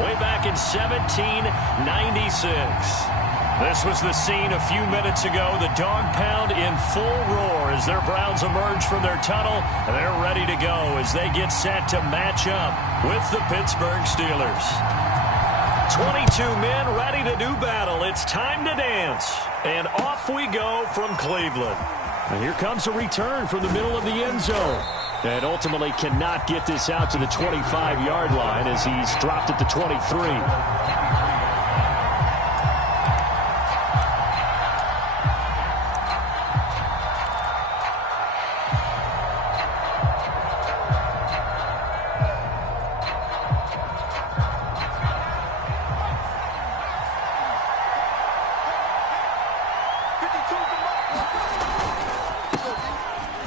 way back in 1796. This was the scene a few minutes ago. The dog pound in full roar as their Browns emerge from their tunnel. They're ready to go as they get set to match up with the Pittsburgh Steelers. 22 men ready to do battle. It's time to dance. And off we go from Cleveland. And here comes a return from the middle of the end zone. And ultimately cannot get this out to the 25-yard line as he's dropped at the 23.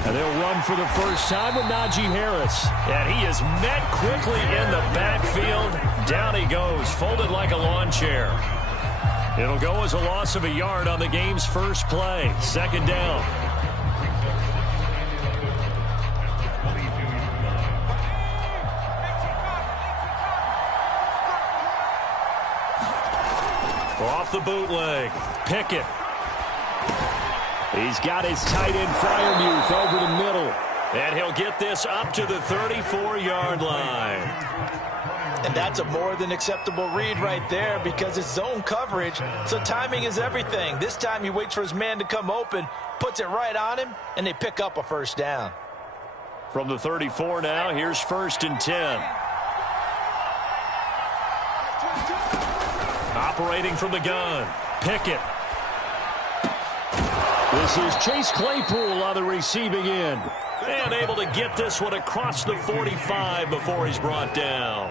And they'll run for the first time with Najee Harris. And he is met quickly in the backfield. Down he goes, folded like a lawn chair. It'll go as a loss of a yard on the game's first play. Second down. Off the bootleg. Pickett. He's got his tight end Freiermuth over the middle. And he'll get this up to the 34-yard line. And that's a more than acceptable read right there because it's zone coverage, so timing is everything. This time he waits for his man to come open, puts it right on him, and they pick up a first down. From the 34 now, here's 1st and 10. Operating from the gun, Pickett. This is Chase Claypool on the receiving end. And able to get this one across the 45 before he's brought down.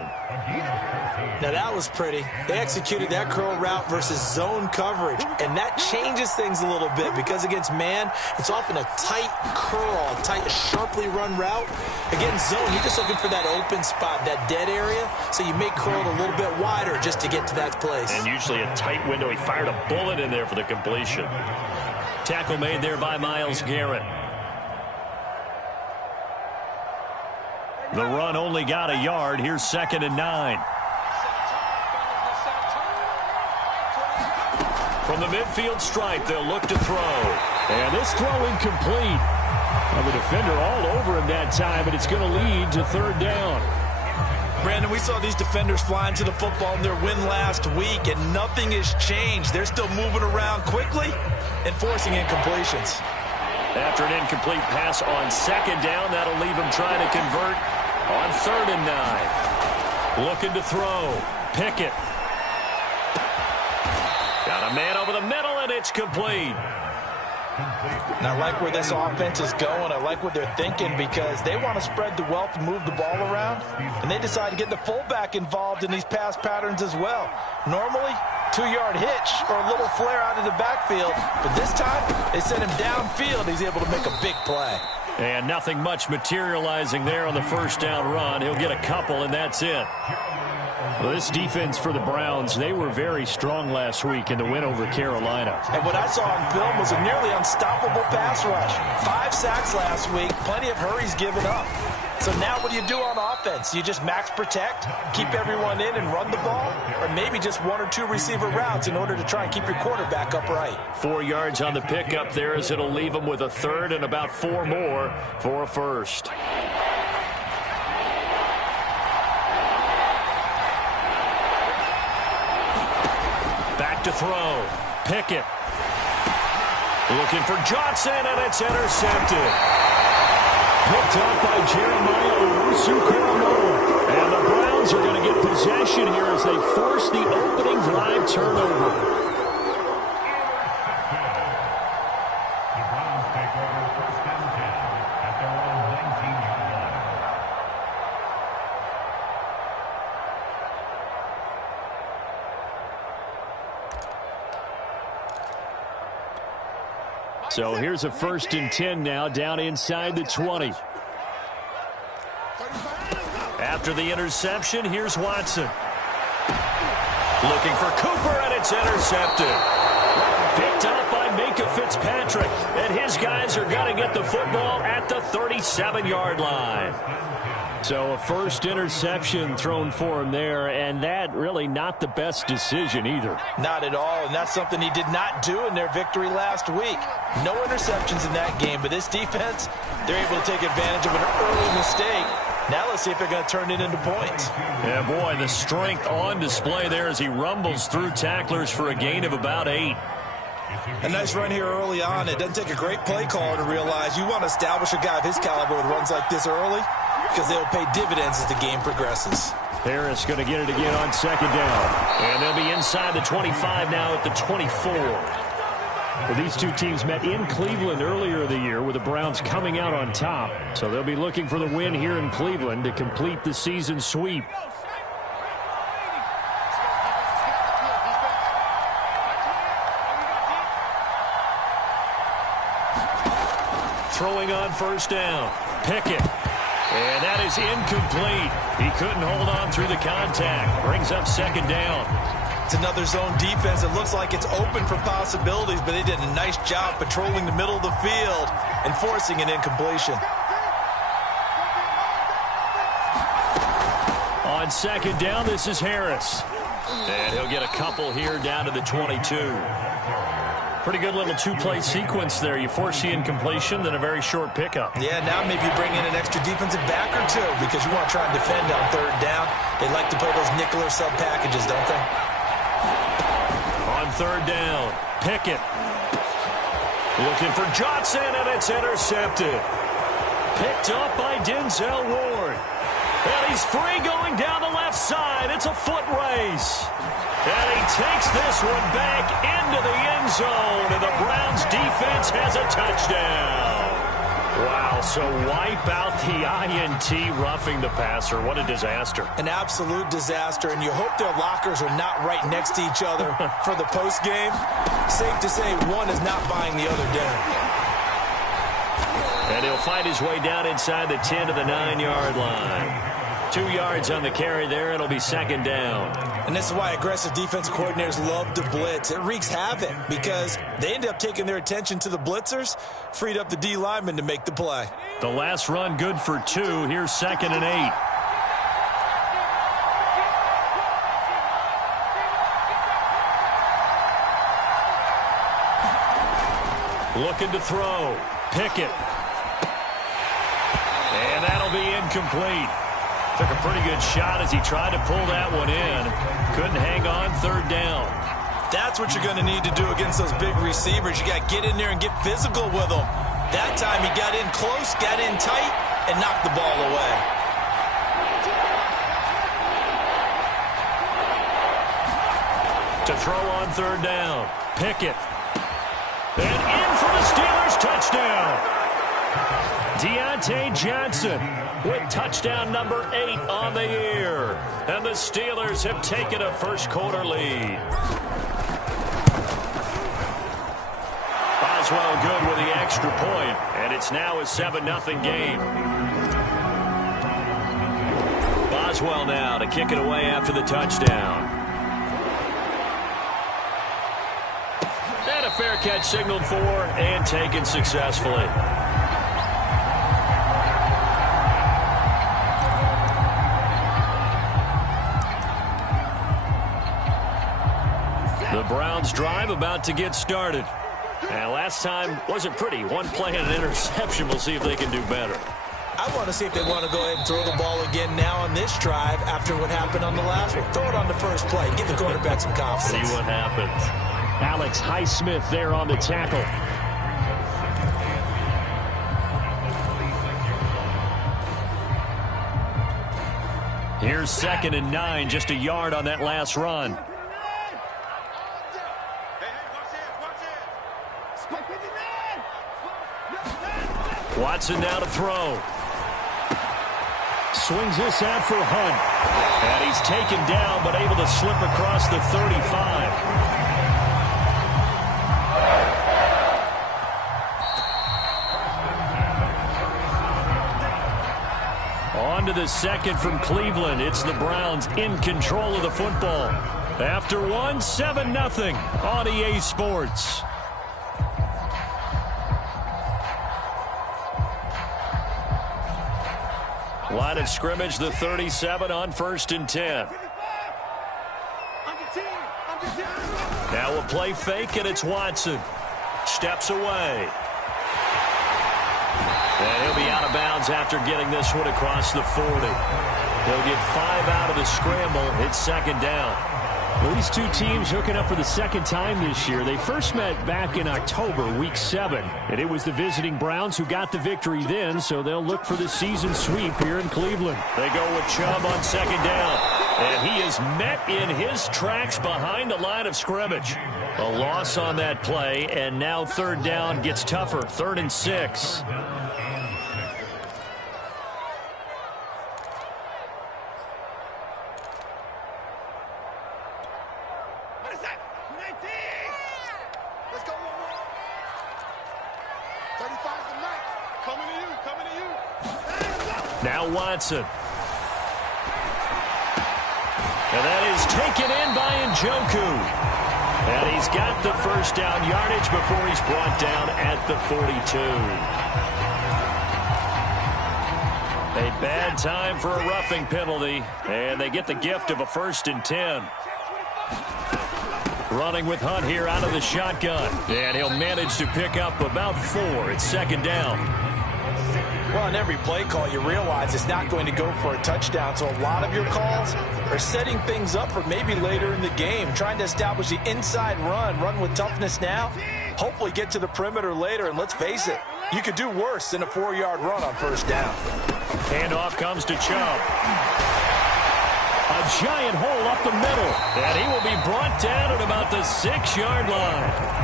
Now that was pretty. They executed that curl route versus zone coverage. And that changes things a little bit because against man, it's often a tight curl, a tight, sharply run route. Against zone, you're just looking for that open spot, that dead area. So you make curl a little bit wider just to get to that place. And usually a tight window. He fired a bullet in there for the completion. Tackle made there by Myles Garrett. The run only got a yard. Here's 2nd and 9. From the midfield stripe, they'll look to throw. And this throw incomplete. Well, the defender all over him that time, and it's going to lead to 3rd down. Brandon, we saw these defenders flying to the football in their win last week, and nothing has changed. They're still moving around quickly and forcing incompletions. After an incomplete pass on 2nd down, that'll leave him trying to convert on 3rd and 9. Looking to throw. Pickett. Got a man over the middle, and it's complete. And I like where this offense is going. I like what they're thinking because they want to spread the wealth and move the ball around. And they decide to get the fullback involved in these pass patterns as well. Normally, 2-yard hitch or a little flare out of the backfield. But this time, they send him downfield. He's able to make a big play. And nothing much materializing there on the 1st down run. He'll get a couple, and that's it. Well, this defense for the Browns, they were very strong last week in the win over Carolina. And what I saw on film was a nearly unstoppable pass rush. 5 sacks last week, plenty of hurries given up. So now what do you do on offense? You just max protect, keep everyone in and run the ball, or maybe just 1 or 2 receiver routes in order to try and keep your quarterback upright. 4 yards on the pickup there as it'll leave them with a 3rd and about 4 more for a 1st. Back to throw. Pickett. Looking for Johnson, and it's intercepted. Picked up by Jeremiah Owusu-Koramoah. And the Browns are going to get possession here as they force the opening drive turnover. So here's a 1st and 10 now down inside the 20. After the interception, here's Watson. Looking for Cooper, and it's intercepted. Picked up by Minka Fitzpatrick. And his guys are going to get the football at the 37-yard line. So a first interception thrown for him there, and that really not the best decision either. Not at all, and that's something he did not do in their victory last week. No interceptions in that game, but this defense, they're able to take advantage of an early mistake. Now let's see if they're going to turn it into points. Yeah, boy, the strength on display there as he rumbles through tacklers for a gain of about 8. A nice run here early on. It doesn't take a great play caller to realize you want to establish a guy of his caliber with runs like this early because they'll pay dividends as the game progresses. Harris going to get it again on second down. And they'll be inside the 25 now at the 24. Well, these two teams met in Cleveland earlier in the year with the Browns coming out on top. So they'll be looking for the win here in Cleveland to complete the season sweep. Throwing on first down. Pickett. And that is incomplete. He couldn't hold on through the contact. Brings up second down. It's another zone defense. It looks like it's open for possibilities, but they did a nice job patrolling the middle of the field and forcing an incompletion. On second down, this is Harris. And he'll get a couple here down to the 22. Pretty good little two-play sequence there. You force the incompletion, then a very short pickup. Yeah, now maybe you bring in an extra defensive back or two because you want to try and defend on third down. They like to play those nickel or sub packages, don't they? On third down, Pickett. Looking for Johnson, and it's intercepted. Picked up by Denzel Ward. And he's free going down the left side. It's a foot race. And he takes this one back into the end zone, and the Browns defense has a touchdown. Wow, so wipe out the INT roughing the passer. What a disaster. An absolute disaster, and you hope their lockers are not right next to each other for the postgame. Safe to say one is not buying the other dinner. And he'll fight his way down inside the 10 to the 9-yard line. 2 yards on the carry there. It'll be second down. And this is why aggressive defensive coordinators love to blitz. It wreaks havoc because they end up taking their attention to the blitzers, freed up the D lineman to make the play. The last run good for 2. Here's second and 8. Looking to throw. Pickett. And that'll be incomplete. Took a pretty good shot as he tried to pull that one in. Couldn't hang on third down. That's what you're going to need to do against those big receivers. You got to get in there and get physical with them. That time he got in close, got in tight, and knocked the ball away. To throw on third down. Pickett. And in for the Steelers touchdown. Deontay Johnson with touchdown number 8 on the year. And the Steelers have taken a first-quarter lead. Boswell good with the extra point, and it's now a 7-0 game. Boswell now to kick it away after the touchdown. And a fair catch signaled for and taken successfully. The Browns drive about to get started. And last time wasn't pretty. One play and an interception. We'll see if they can do better. I want to see if they want to go ahead and throw the ball again now on this drive after what happened on the last one. Throw it on the first play. Give the quarterback some confidence. See what happens. Alex Highsmith there on the tackle. Here's second and 9, just a yard on that last run. Watson now to throw. Swings this out for Hunt. And he's taken down, but able to slip across the 35. On to the second from Cleveland. It's the Browns in control of the football. After one, 7-0 on EA Sports. Line of scrimmage, the 37 on 1st and 10. Now we'll play fake, and it's Watson. Steps away. And he'll be out of bounds after getting this one across the 40. They'll get 5 out of the scramble. It's 2nd down. Well, these two teams hooking up for the 2nd time this year. They first met back in October, Week 7. And it was the visiting Browns who got the victory then, so they'll look for the season sweep here in Cleveland. They go with Chubb on 2nd down. And he is met in his tracks behind the line of scrimmage. A loss on that play, and now 3rd down gets tougher. 3rd and 6. Now Watson. And that is taken in by Njoku. And he's got the 1st down yardage before he's brought down at the 42. A bad time for a roughing penalty. And they get the gift of a 1st and 10. Running with Hunt here out of the shotgun. And he'll manage to pick up about 4. It's 2nd down. Well, on every play call, you realize it's not going to go for a touchdown. So a lot of your calls are setting things up for maybe later in the game, trying to establish the inside run with toughness now, hopefully get to the perimeter later. And let's face it, you could do worse than a 4-yard run on 1st down. Handoff comes to Chubb. A giant hole up the middle, and he will be brought down at about the 6-yard line.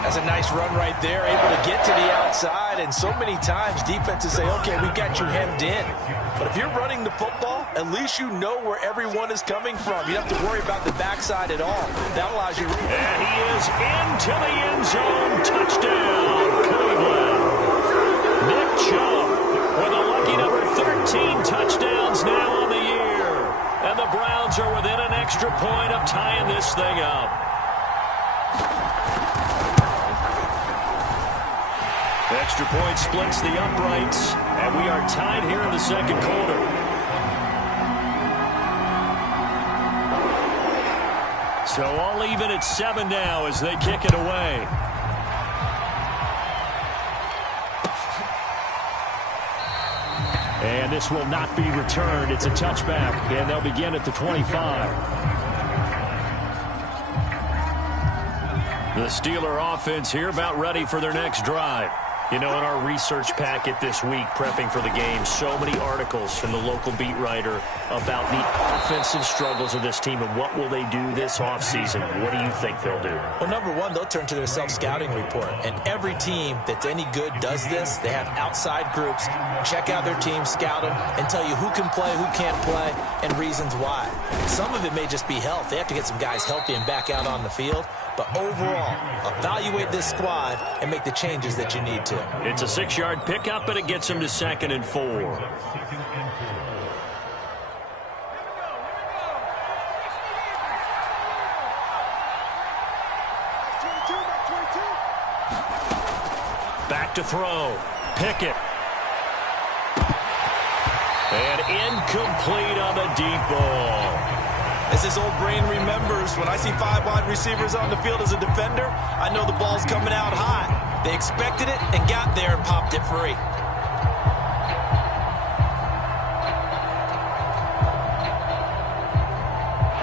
That's a nice run right there, able to get to the outside, and so many times defenses say, okay, we got you hemmed in. But if you're running the football, at least you know where everyone is coming from. You don't have to worry about the backside at all. That allows you. And he is into the end zone. Touchdown, Cleveland. Nick Chubb with a lucky number 13 touchdowns now on the year. And the Browns are within an extra point of tying this thing up. Extra point splits the uprights, and we are tied here in the 2nd quarter. So all even at 7 now as they kick it away. And this will not be returned. It's a touchback, and they'll begin at the 25. The Steeler offense here about ready for their next drive. You know, in our research packet this week, prepping for the game, so many articles from the local beat writer about the offensive struggles of this team and what will they do this offseason. What do you think they'll do? Well, number one, they'll turn to their self-scouting report. And every team that's any good does this. They have outside groups, check out their team, scout them, and tell you who can play, who can't play, and reasons why. Some of it may just be health. They have to get some guys healthy and back out on the field. But overall, evaluate this squad and make the changes that you need to. It's a 6-yard pickup, and it gets them to 2nd and 4. Back to throw. Pickett. And incomplete on the deep ball. As his old brain remembers, when I see 5 wide receivers on the field as a defender, I know the ball's coming out high. They expected it and got there and popped it free.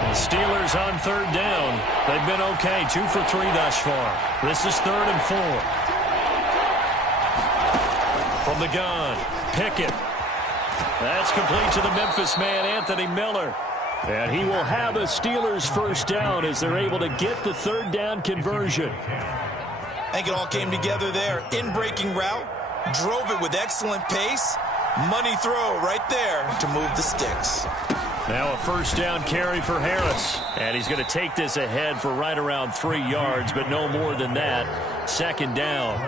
The Steelers on 3rd down. They've been okay, 2 for 3 thus far. This is 3rd and 4. From the gun, Pickett. That's complete to the Memphis man, Anthony Miller. And he will have a Steelers 1st down as they're able to get the 3rd down conversion. I think it all came together there. In-breaking route, drove it with excellent pace. Money throw right there to move the sticks. Now a 1st down carry for Harris. And he's going to take this ahead for right around 3 yards, but no more than that. 2nd down.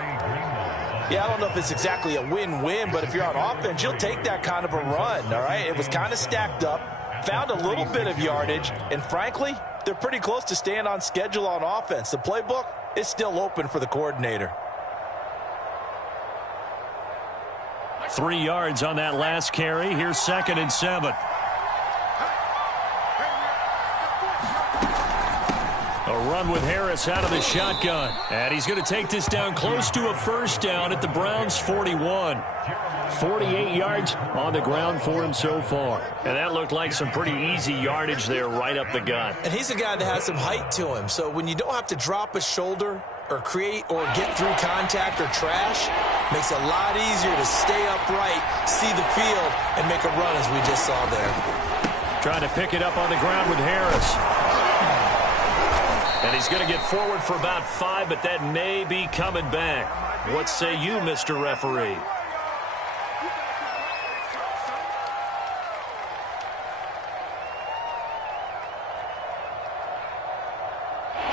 Yeah, I don't know if it's exactly a win-win, but if you're on offense, you'll take that kind of a run, all right? It was kind of stacked up. Found a little bit of yardage, and frankly, they're pretty close to staying on schedule on offense. The playbook is still open for the coordinator. 3 yards on that last carry. Here's 2nd and 7. A run with Harris out of the shotgun. And he's going to take this down close to a first down at the Browns' 41. 48 yards on the ground for him so far. And that looked like some pretty easy yardage there right up the gut. And he's a guy that has some height to him. So when you don't have to drop a shoulder or create or get through contact or trash, makes it a lot easier to stay upright, see the field, and make a run as we just saw there. Trying to pick it up on the ground with Harris. And he's going to get forward for about 5, but that may be coming back. What say you, Mr. Referee?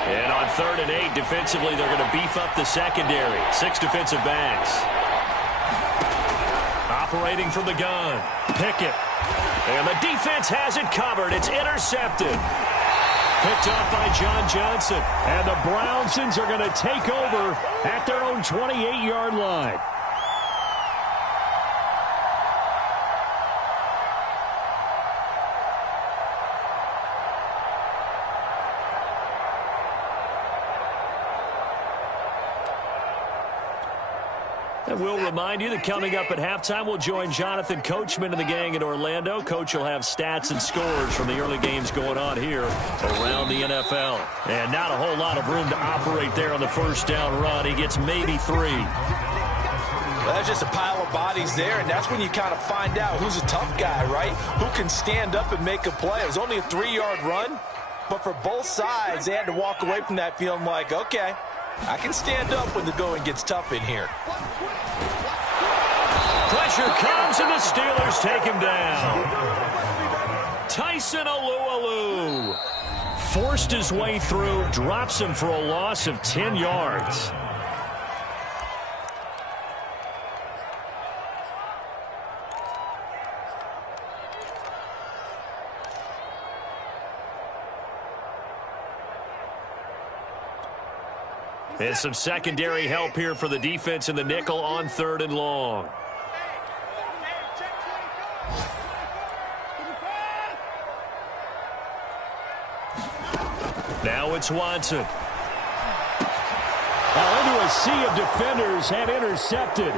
And on 3rd and 8, defensively, they're going to beef up the secondary. 6 defensive backs. Operating from the gun. Pickett. And the defense has it covered. It's intercepted. Picked up by John Johnson. And the Brownsons are going to take over at their own 28-yard line. And we'll remind you that coming up at halftime, we'll join Jonathan Coachman and the gang in Orlando. Coach will have stats and scores from the early games going on here around the NFL. And not a whole lot of room to operate there on the first down run. He gets maybe 3. Well, that's just a pile of bodies there, and that's when you kind of find out who's a tough guy, right? Who can stand up and make a play. It was only a 3-yard run, but for both sides, they had to walk away from that feeling like, okay, I can stand up when the going gets tough in here. Pressure comes, and the Steelers take him down. Tyson Alualu forced his way through, drops him for a loss of 10 yards. And some secondary help here for the defense in the nickel on 3rd and long. Now it's Watson. Now into a sea of defenders and intercepted.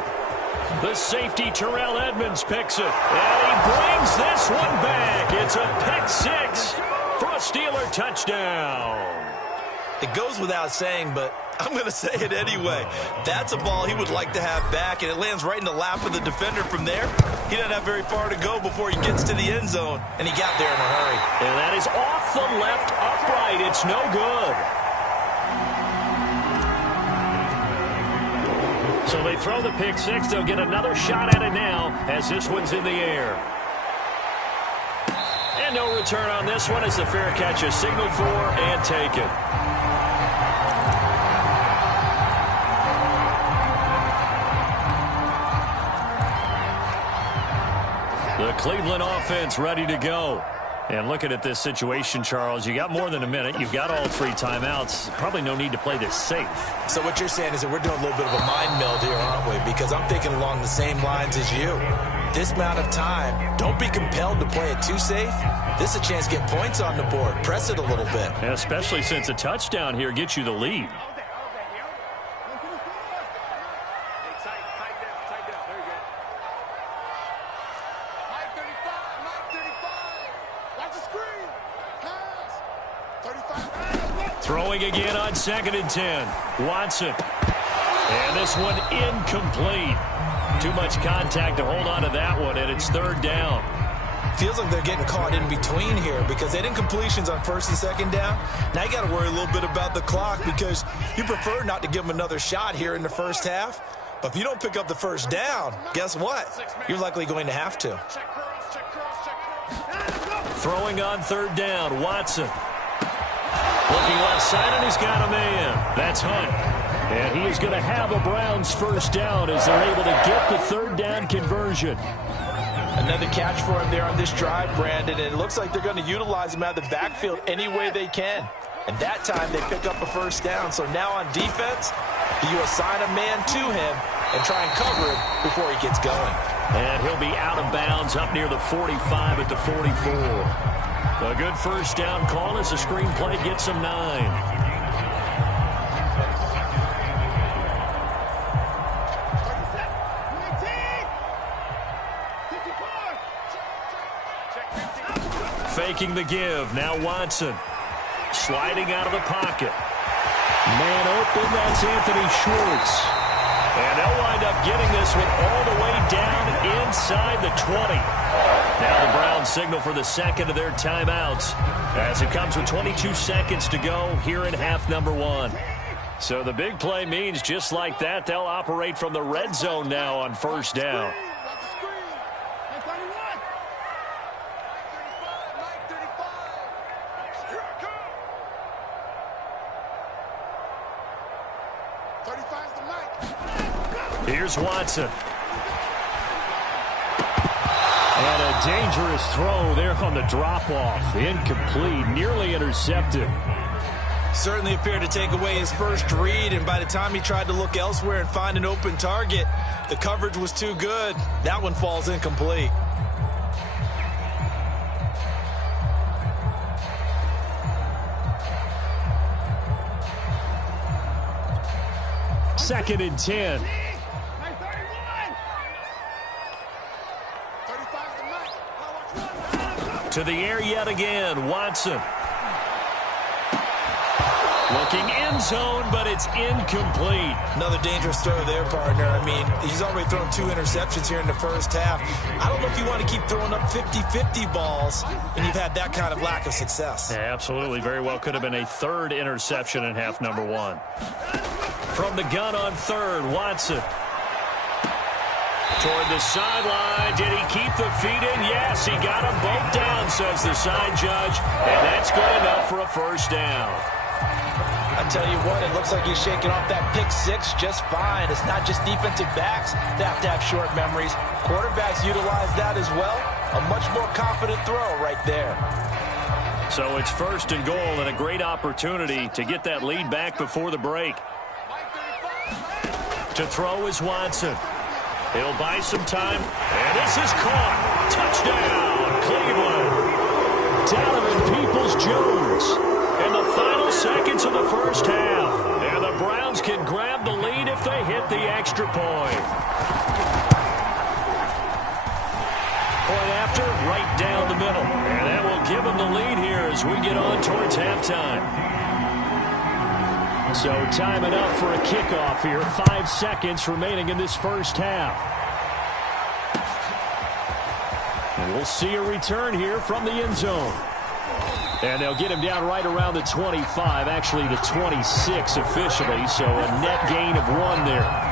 The safety, Terrell Edmonds, picks it. And he brings this one back. It's a pick 6 for a Steeler touchdown. It goes without saying, but I'm going to say it anyway. That's a ball he would like to have back, and it lands right in the lap of the defender from there. He doesn't have very far to go before he gets to the end zone, and he got there in a hurry. And that is off the left upright. It's no good. So they throw the pick 6. They'll get another shot at it now as this one's in the air. And no return on this one as the fair catch is signaled for and taken. The Cleveland offense ready to go. And looking at this situation, Charles, you got more than a minute. You've got all 3 timeouts. Probably no need to play this safe. So what you're saying is that we're doing a little bit of a mind meld here, aren't we? Because I'm thinking along the same lines as you. This amount of time, don't be compelled to play it too safe. This is a chance to get points on the board. Press it a little bit. Yeah, especially since a touchdown here gets you the lead. Throwing again on 2nd and 10. Watson. And this one incomplete. Too much contact to hold on to that one, and it's 3rd down. Feels like they're getting caught in between here because they didn't completions on 1st and 2nd down. Now you got to worry a little bit about the clock because you prefer not to give them another shot here in the first half. But if you don't pick up the first down, guess what? You're likely going to have to. Throwing on 3rd down, Watson. Looking left side, and he's got a man. That's Hunt. And he is going to have a Browns first down as they're able to get the 3rd down conversion. Another catch for him there on this drive, Brandon, and it looks like they're going to utilize him out of the backfield any way they can. And that time they pick up a first down. So now on defense, you assign a man to him and try and cover him before he gets going. And he'll be out of bounds up near the 45 at the 44. A good first down call as the screenplay gets him 9. Faking the give. Now Watson. Sliding out of the pocket. Man open, that's Anthony Schwartz. And they'll wind up getting this one all the way down inside the 20. Now the Browns signal for the second of their timeouts as it comes with 22 seconds to go here in half number 1. So the big play means just like that, they'll operate from the red zone now on first down. Here's Watson. And a dangerous throw there on the drop-off. Incomplete, nearly intercepted. Certainly appeared to take away his first read, and by the time he tried to look elsewhere and find an open target, the coverage was too good. That one falls incomplete. Second and 10. To the air yet again, Watson. Looking end zone, but it's incomplete. Another dangerous throw there, partner. I mean, he's already thrown 2 interceptions here in the first half. I don't know if you want to keep throwing up 50-50 balls when you've had that kind of lack of success. Yeah, absolutely. Very well could have been a third interception in half number 1. From the gun on third, Watson. Toward the sideline. Did he keep the feet in? Yes, he got them both down, says the side judge. And that's good enough for a first down. I tell you what, it looks like he's shaking off that pick 6 just fine. It's not just defensive backs that have to have short memories. Quarterbacks utilize that as well. A much more confident throw right there. So it's first and goal and a great opportunity to get that lead back before the break. To throw is Watson. He'll buy some time, and this is caught. Touchdown, Cleveland. Donovan Peoples-Jones. In the final seconds of the first half. And the Browns can grab the lead if they hit the extra point. Point after, right down the middle. And that will give them the lead here as we get on towards halftime. So time it up for a kickoff here. 5 seconds remaining in this first half. And we'll see a return here from the end zone. And they'll get him down right around the 25, actually the 26 officially, so a net gain of 1 there.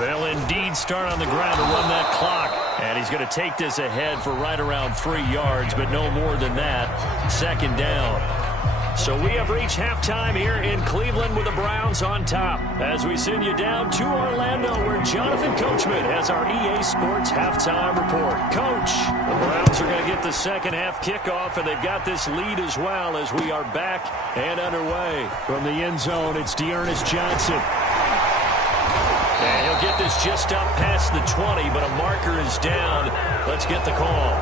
They'll indeed start on the ground to run that clock. And he's going to take this ahead for right around 3 yards, but no more than that. Second down. So we have reached halftime here in Cleveland with the Browns on top. As we send you down to Orlando, where Jonathan Coachman has our EA Sports halftime report. Coach, the Browns are going to get the second half kickoff, and they've got this lead as well as we are back and underway. From the end zone, it's Dearness Johnson. And he'll get this just up past the 20, but a marker is down. Let's get the call.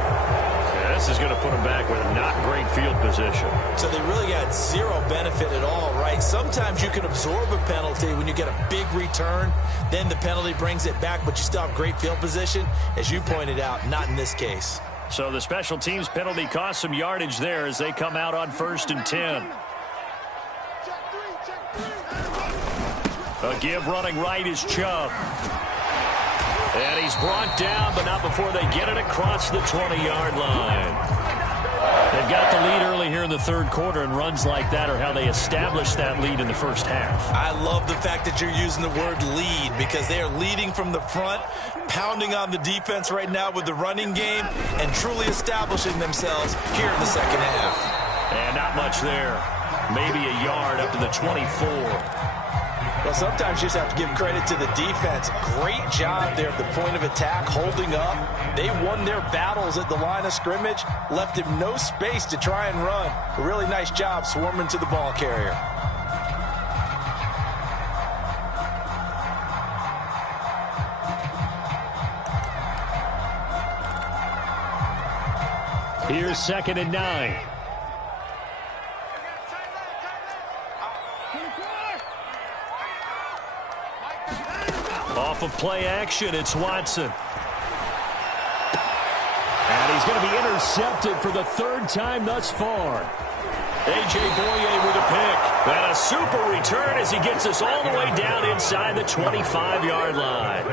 Yeah, this is going to put him back with not great field position. So they really got zero benefit at all, right? Sometimes you can absorb a penalty when you get a big return. Then the penalty brings it back, but you still have great field position. As you pointed out, not in this case. So the special teams penalty cost some yardage there as they come out on 1st and 10. A give running right is Chubb. And he's brought down, but not before they get it across the 20-yard line. They've got the lead early here in the third quarter, and runs like that are how they establish that lead in the first half. I love the fact that you're using the word lead because they are leading from the front, pounding on the defense right now with the running game, and truly establishing themselves here in the second half. And not much there. Maybe a yard up to the 24. Well, sometimes you just have to give credit to the defense. Great job there at the point of attack, holding up. They won their battles at the line of scrimmage, left him no space to try and run. A really nice job swarming to the ball carrier. Here's 2nd and 9. Off of play action, it's Watson. And he's going to be intercepted for the 3rd time thus far. A.J. Boye with a pick. And a super return as he gets us all the way down inside the 25-yard line.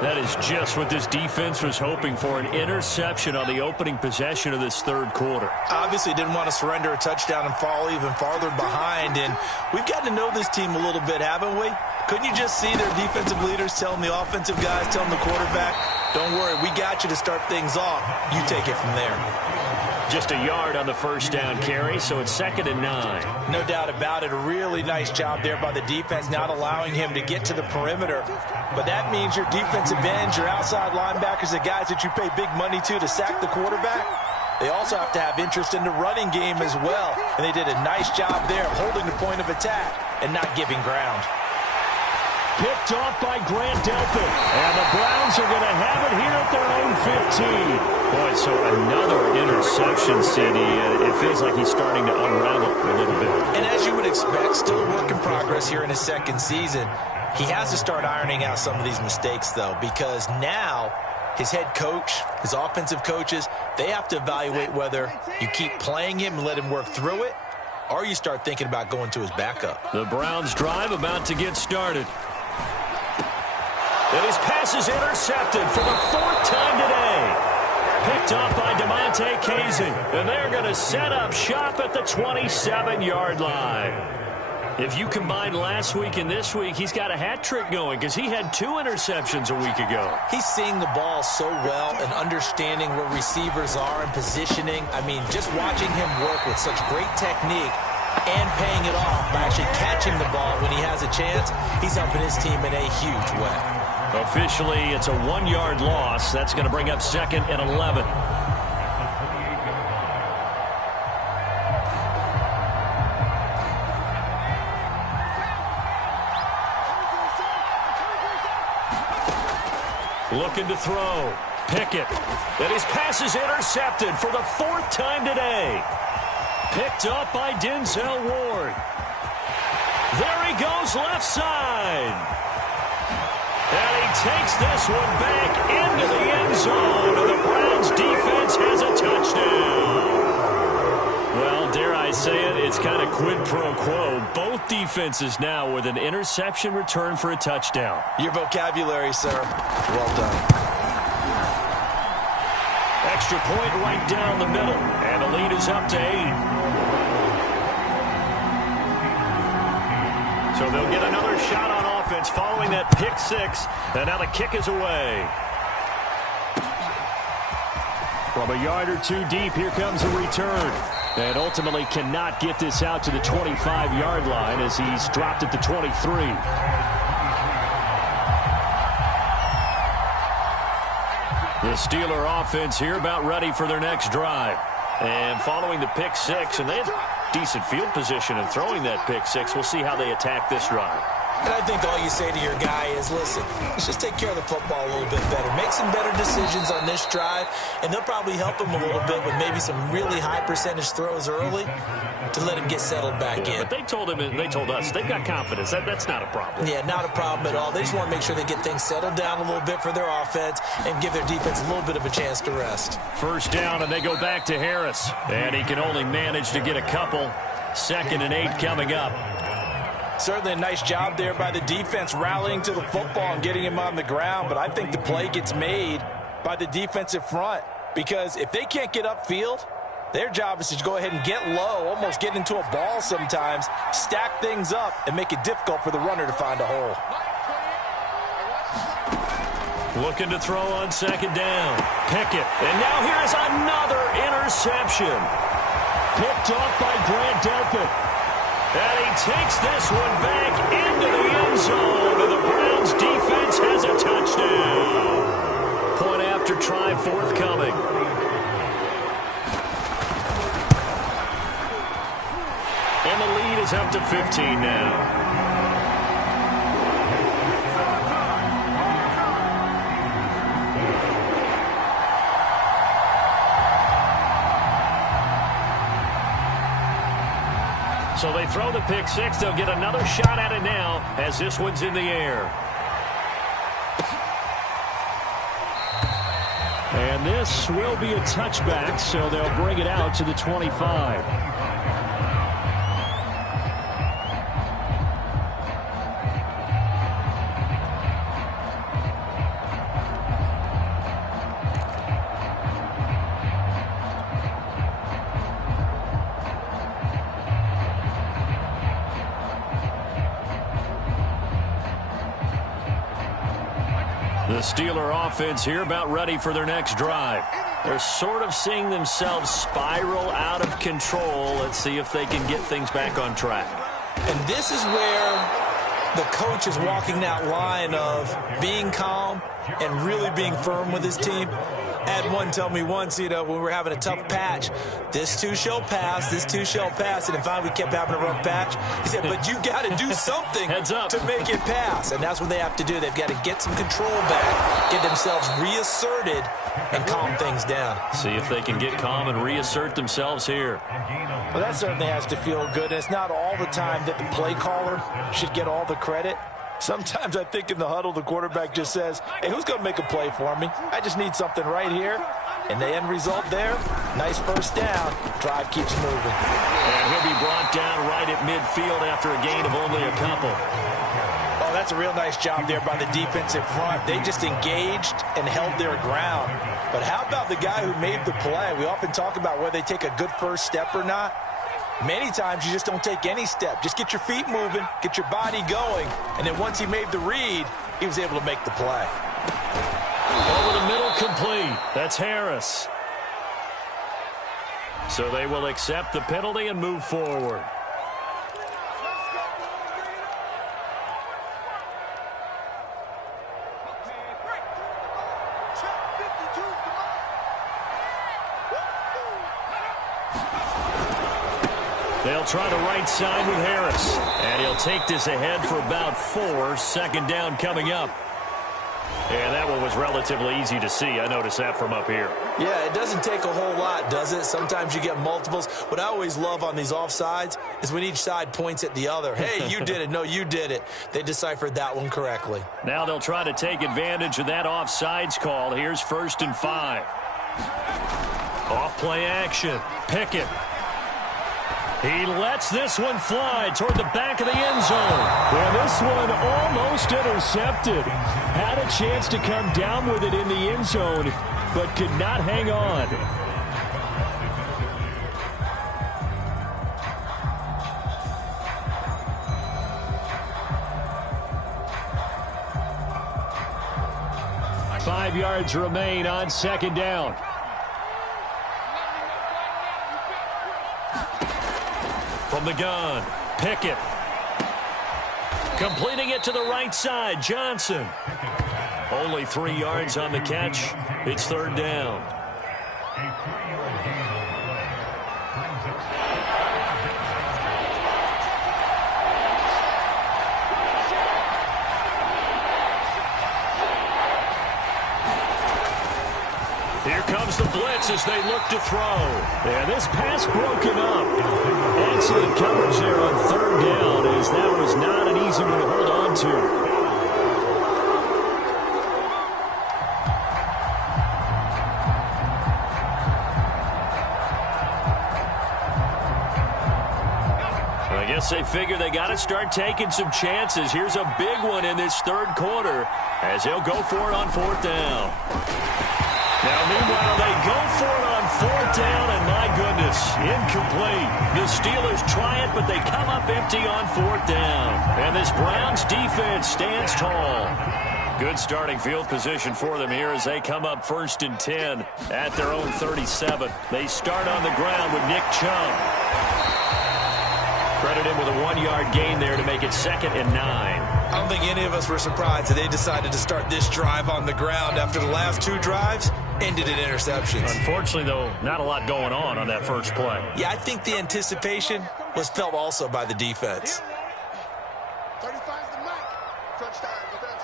That is just what this defense was hoping for, an interception on the opening possession of this 3rd quarter. Obviously didn't want to surrender a touchdown and fall even farther behind. And we've gotten to know this team a little bit, haven't we? Couldn't you just see their defensive leaders telling the offensive guys, telling the quarterback, don't worry, we got you to start things off. You take it from there. Just a yard on the 1st down carry, so it's 2nd and 9. No doubt about it. A really nice job there by the defense, not allowing him to get to the perimeter. But that means your defensive ends, your outside linebackers, the guys that you pay big money to sack the quarterback, they also have to have interest in the running game as well. And they did a nice job there holding the point of attack and not giving ground. Picked off by Grant Delpit. And the Browns are going to have it here at their own 15. Boy, so another interception, CD. It feels like he's starting to unravel a little bit. And as you would expect, still a work in progress here in his 2nd season. He has to start ironing out some of these mistakes, though, because now his head coach, his offensive coaches, they have to evaluate whether you keep playing him and let him work through it, or you start thinking about going to his backup. The Browns drive about to get started. And his pass is intercepted for the 4th time today. Picked up by DeMonte Casey. And they're going to set up shop at the 27-yard line. If you combine last week and this week, he's got a hat trick going because he had 2 interceptions a week ago. He's seeing the ball so well and understanding where receivers are and positioning. I mean, just watching him work with such great technique and paying it off by actually catching the ball when he has a chance, he's helping his team in a huge way. Officially, it's a 1-yard loss. That's going to bring up 2nd and 11. Looking to throw. Pickett. And his pass is intercepted for the 4th time today. Picked up by Denzel Ward. There he goes left side. And he takes this one back into the end zone. And the Browns defense has a touchdown. Well, dare I say it, it's kind of quid pro quo. Both defenses now with an interception return for a touchdown. Your vocabulary, sir. Well done. Extra point right down the middle. And the lead is up to 8. So they'll get another shot on offense following that pick 6. And now the kick is away. From a yard or 2 deep, here comes a return. And ultimately cannot get this out to the 25-yard line as he's dropped at the 23. The Steeler offense here about ready for their next drive. And following the pick 6, and they had decent field position in throwing that pick 6. We'll see how they attack this drive. And I think all you say to your guy is, listen, let's just take care of the football a little bit better. Make some better decisions on this drive, and they'll probably help him a little bit with maybe some really high percentage throws early to let him get settled back in. But they told him, and they told us, they've got confidence. That's not a problem. Yeah, not a problem at all. They just want to make sure they get things settled down a little bit for their offense and give their defense a little bit of a chance to rest. 1st down, and they go back to Harris. And he can only manage to get a couple. 2nd and 8 coming up. Certainly a nice job there by the defense rallying to the football and getting him on the ground. But I think the play gets made by the defensive front because if they can't get upfield, their job is to go ahead and get low, almost get into a ball sometimes, stack things up, and make it difficult for the runner to find a hole. Looking to throw on 2nd down. Pickett. And now here's another interception. Picked off by Grant Delpit. And he takes this one back into the end zone. And the Browns defense has a touchdown. Point after try forthcoming. And the lead is up to 15 now. So they throw the pick six. They'll get another shot at it now as this one's in the air. And this will be a touchback, so they'll bring it out to the 25. The Steeler offense here about ready for their next drive. They're sort of seeing themselves spiral out of control. Let's see if they can get things back on track. And this is where the coach is walking that line of being calm and really being firm with his team. I had one tell me once, when we were having a tough patch, this too shall pass, this too shall pass. And finally we kept having a rough patch. He said, but you got to do something to make it pass. And that's what they have to do. They've got to get some control back, get themselves reasserted, and calm things down. See if they can get calm and reassert themselves here. Well, that certainly has to feel good. And it's not all the time that the play caller should get all the credit. Sometimes I think in the huddle, the quarterback just says, hey, who's going to make a play for me? I just need something right here. And the end result there, nice first down. Drive keeps moving. And he'll be brought down right at midfield after a gain of only a couple. Oh, that's a real nice job there by the defensive front. They just engaged and held their ground. But how about the guy who made the play? We often talk about whether they take a good first step or not. Many times you just don't take any step. Just get your feet moving, get your body going, and then once he made the read, he was able to make the play. Over the middle, complete. That's Harris. So they will accept the penalty and move forward. They'll try the right side with Harris. And he'll take this ahead for about 4. Second down coming up. And that one was relatively easy to see. I noticed that from up here. Yeah, it doesn't take a whole lot, does it? Sometimes you get multiples. What I always love on these offsides is when each side points at the other. Hey, you did it. No, you did it. They deciphered that one correctly. Now they'll try to take advantage of that offsides call. Here's 1st and 5. Off play action. Pickett. He lets this one fly toward the back of the end zone. And this one almost intercepted. Had a chance to come down with it in the end zone, but could not hang on. Five yards remain on second down. From the gun, Pickett. Completing it to the right side, Johnson. Only 3 yards on the catch. It's 3rd down. Here comes the blitz as they look to throw. And this pass broken up. Excellent coverage there on 3rd down, as that was not an easy one to hold on to. I guess they figure they got to start taking some chances. Here's a big one in this 3rd quarter as they'll go for it on 4th down. Now, meanwhile, they go for it on 4th down, and my goodness, incomplete. The Steelers try it, but they come up empty on 4th down. And this Browns defense stands tall. Good starting field position for them here as they come up 1st and 10 at their own 37. They start on the ground with Nick Chubb. Threaded in with a 1-yard gain there to make it 2nd and 9. I don't think any of us were surprised that they decided to start this drive on the ground after the last 2 drives ended in interceptions. Unfortunately, though, not a lot going on that first play. Yeah, I think the anticipation was felt also by the defense. 35 the mic. Touchdown defense.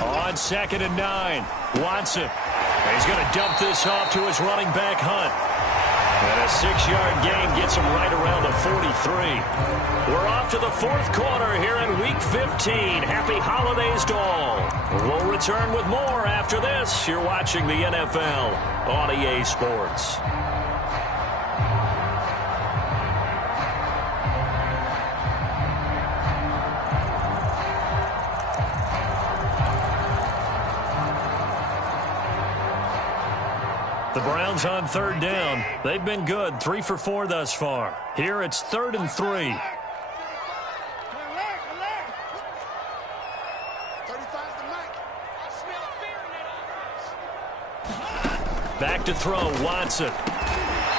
On 2nd and 9, Watson. He's going to dump this off to his running back, Hunt. And a 6-yard gain gets him right around the 43. We're off to the 4th quarter here in Week 15. Happy holidays to all. We'll return with more after this. You're watching the NFL on EA Sports. The Browns on 3rd down. They've been good, 3 for 4 thus far. Here it's 3rd and 3. 35 the mic. I smell fear in that. Back to throw, Watson.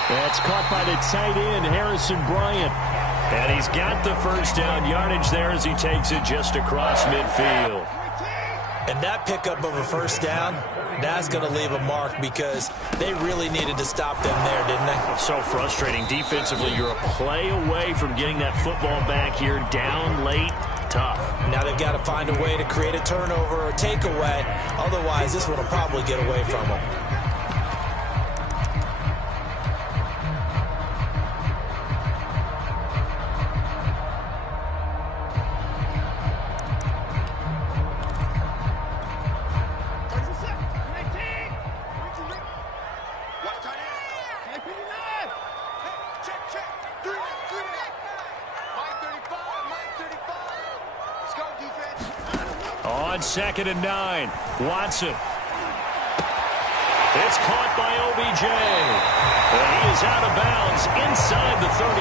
That's caught by the tight end, Harrison Bryant. And he's got the first down yardage there as he takes it just across midfield. And that pickup of a first down, that's going to leave a mark because they really needed to stop them there, didn't they? So frustrating. Defensively, you're a play away from getting that football back here down late. Tough. Now they've got to find a way to create a turnover or takeaway. Otherwise, this one will probably get away from them. On 2nd and 9, Watson. It's caught by OBJ. And he is out of bounds inside the 35.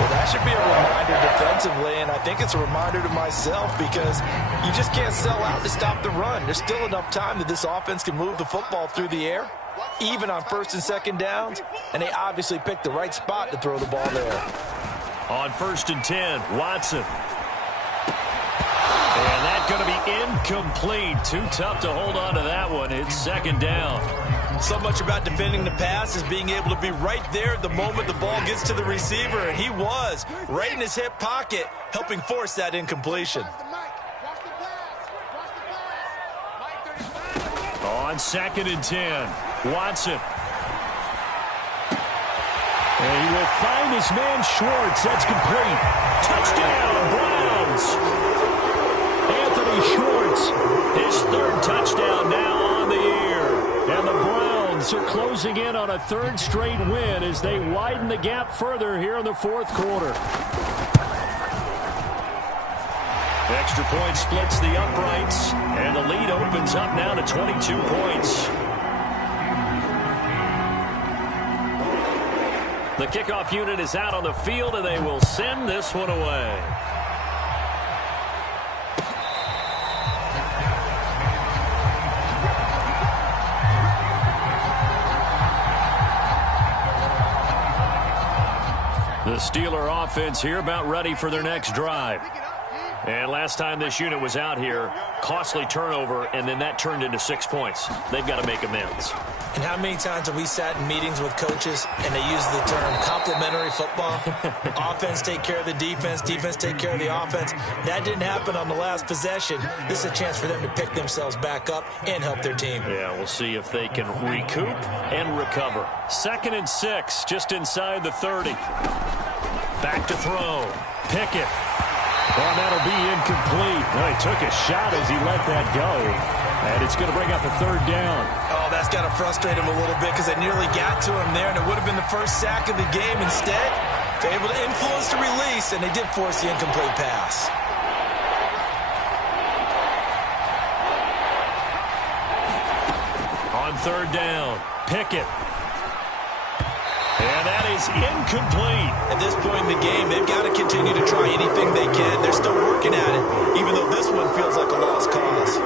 Well, that should be a reminder defensively, and I think it's a reminder to myself because you just can't sell out to stop the run. There's still enough time that this offense can move the football through the air, even on 1st and 2nd downs, and they obviously picked the right spot to throw the ball there. On 1st and 10, Watson. And that's going to be incomplete. Too tough to hold on to that one. It's 2nd down. So much about defending the pass is being able to be right there the moment the ball gets to the receiver, and he was right in his hip pocket, helping force that incompletion. On 2nd and 10, Watson. And he will find his man Schwartz. That's complete. Touchdown, Browns. Anthony Schwartz, his 3rd touchdown now on the year. And the Browns are closing in on a 3rd straight win as they widen the gap further here in the 4th quarter. Extra point splits the uprights, and the lead opens up now to 22 points. The kickoff unit is out on the field, and they will send this one away. The Steeler offense here about ready for their next drive. And last time this unit was out here, costly turnover, and then that turned into 6 points. They've got to make amends. And how many times have we sat in meetings with coaches and they use the term complementary football? Offense take care of the defense, defense take care of the offense. That didn't happen on the last possession. This is a chance for them to pick themselves back up and help their team. Yeah, we'll see if they can recoup and recover. 2nd and 6, just inside the 30. Back to throw. Pickett. Well, that'll be incomplete. Well, he took a shot as he let that go. And it's going to bring up a 3rd down. Oh, that's got to frustrate him a little bit because they nearly got to him there, and it would have been the first sack of the game. Instead, they're able to influence the release, and they did force the incomplete pass. On 3rd down, Pickett. And that is incomplete. At this point in the game, they've got to continue to try anything they can. They're still working at it, even though this one feels like a lost cause.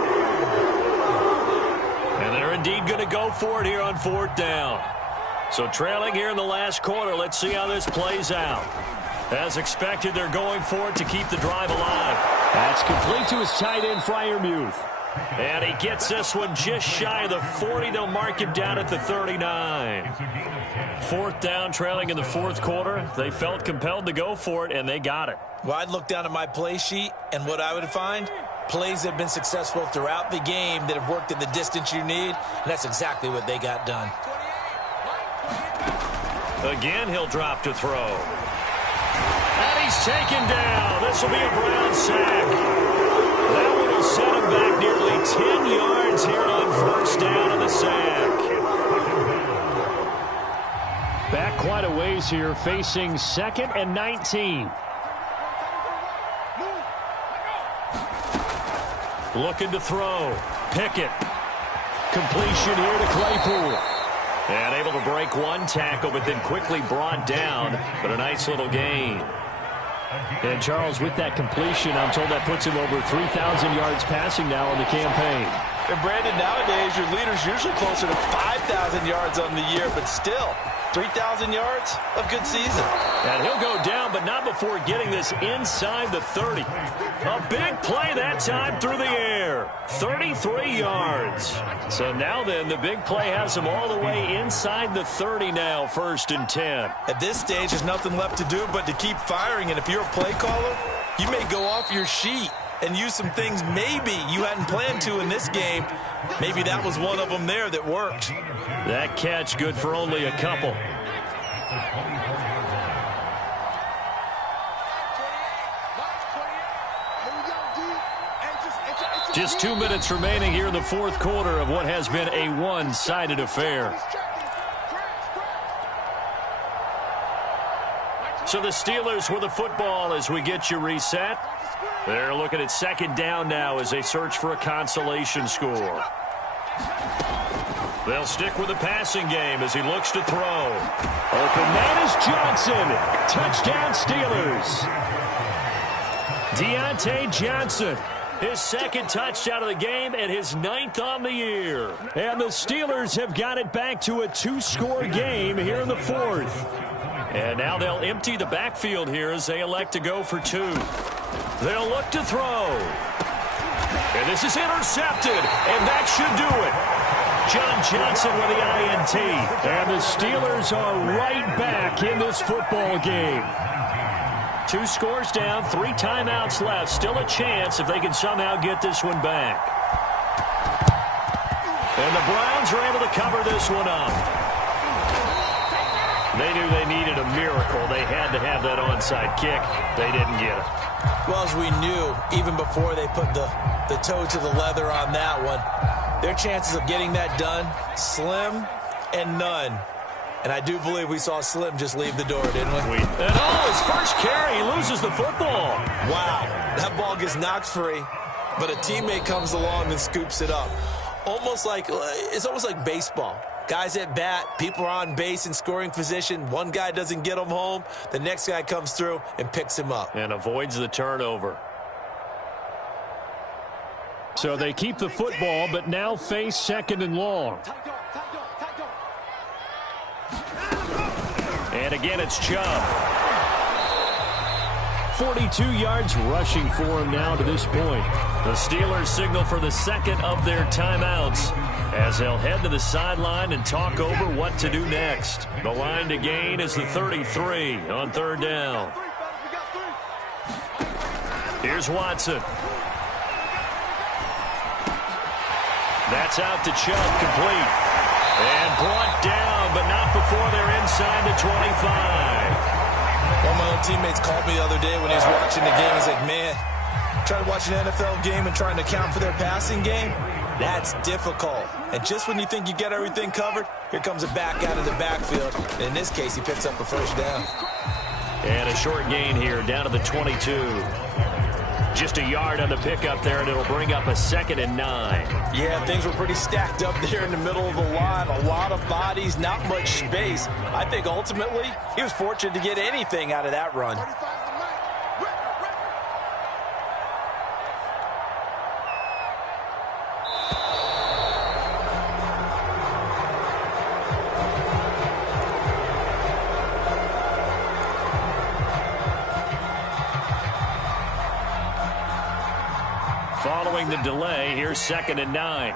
And they're indeed going to go for it here on 4th down. So trailing here in the last quarter. Let's see how this plays out. As expected, they're going for it to keep the drive alive. That's complete to his tight end, Freiermuth. And he gets this one just shy of the 40. They'll mark him down at the 39. Fourth down, trailing in the fourth quarter. They felt compelled to go for it, and they got it. Well, I'd look down at my play sheet, and what I would find, plays that have been successful throughout the game that have worked in the distance you need, and that's exactly what they got done. Again, he'll drop to throw. And he's taken down. This will be a Brown sack. That one will set him back nearly 10 yards here on first down on the sack. Back quite a ways here, facing 2nd and 19. Looking to throw. Pickett. Completion here to Claypool. And able to break one tackle, but then quickly brought down. But a nice little gain. And Charles, with that completion, I'm told that puts him over 3,000 yards passing now in the campaign. And Brandon, nowadays your leader's usually closer to 5,000 yards on the year, but still, 3,000 yards, a good season. And he'll go down, but not before getting this inside the 30. A big play that time through the air. 33 yards. So now then, the big play has him all the way inside the 30 now, 1st and 10. At this stage, there's nothing left to do but to keep firing, and if you're a play caller, you may go off your sheet and use some things maybe you hadn't planned to in this game. Maybe that was one of them there that worked. That catch good for only a couple. Just 2 minutes remaining here in the fourth quarter of what has been a one-sided affair. So the Steelers with the football as we get you reset. They're looking at 2nd down now as they search for a consolation score. They'll stick with the passing game as he looks to throw. Open man is Johnson. Touchdown Steelers. Deontay Johnson. His 2nd touchdown of the game and his 9th on the year. And the Steelers have got it back to a 2-score game here in the 4th. And now they'll empty the backfield here as they elect to go for 2. They'll look to throw. And this is intercepted, and that should do it. John Johnson with the INT. And the Steelers are right back in this football game. 2 scores down, 3 timeouts left. Still a chance if they can somehow get this one back. And the Browns are able to cover this one up. They knew they needed a miracle. They had to have that onside kick. They didn't get it. Well, as we knew, even before they put the toe to the leather on that one, their chances of getting that done, slim and none. And I do believe we saw Slim just leave the door, didn't we? And his first carry, he loses the football. Wow, that ball gets knocked free, but a teammate comes along and scoops it up. It's almost like baseball. Guys at bat, people are on base in scoring position. One guy doesn't get him home. The next guy comes through and picks him up. And avoids the turnover. So they keep the football, but now face 2nd and long. And again, it's Chubb. 42 yards rushing for him now to this point. The Steelers signal for the 2nd of their timeouts as they'll head to the sideline and talk over what to do next. The line to gain is the 33 on 3rd down. Here's Watson. That's out to Chubb, complete. And brought down, but not before they're inside the 25. One of my own teammates called me the other day when he was watching the game. He's like, man, trying to watch an NFL game and trying to account for their passing game, that's difficult. And just when you think you get everything covered, here comes a back out of the backfield. And in this case, he picks up a 1st down. And a short gain here, down to the 22. Just a yard on the pickup there, and it'll bring up a 2nd and 9. Yeah, things were pretty stacked up there in the middle of the line. A lot of bodies, not much space. I think ultimately he was fortunate to get anything out of that run. following the delay. Here's 2nd and 9.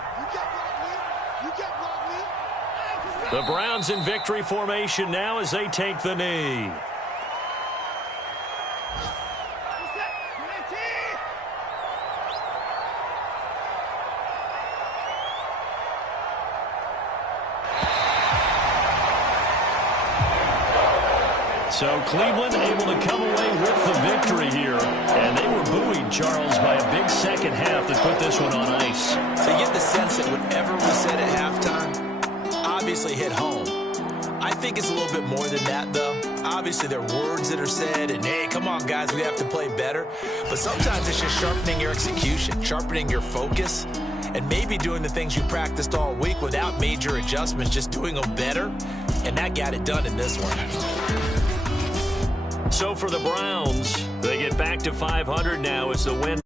The Browns in victory formation now as they take the knee. So Cleveland able to come away with the victory here. And they were buoyed, Charles, by a big second half that put this one on ice. So you get the sense that whatever was said at halftime obviously hit home. I think it's a little bit more than that, though. Obviously, there are words that are said, and, hey, come on, guys, we have to play better. But sometimes it's just sharpening your execution, sharpening your focus, and maybe doing the things you practiced all week without major adjustments, just doing them better. And that got it done in this one. So for the Browns, they get back to 500 now as the win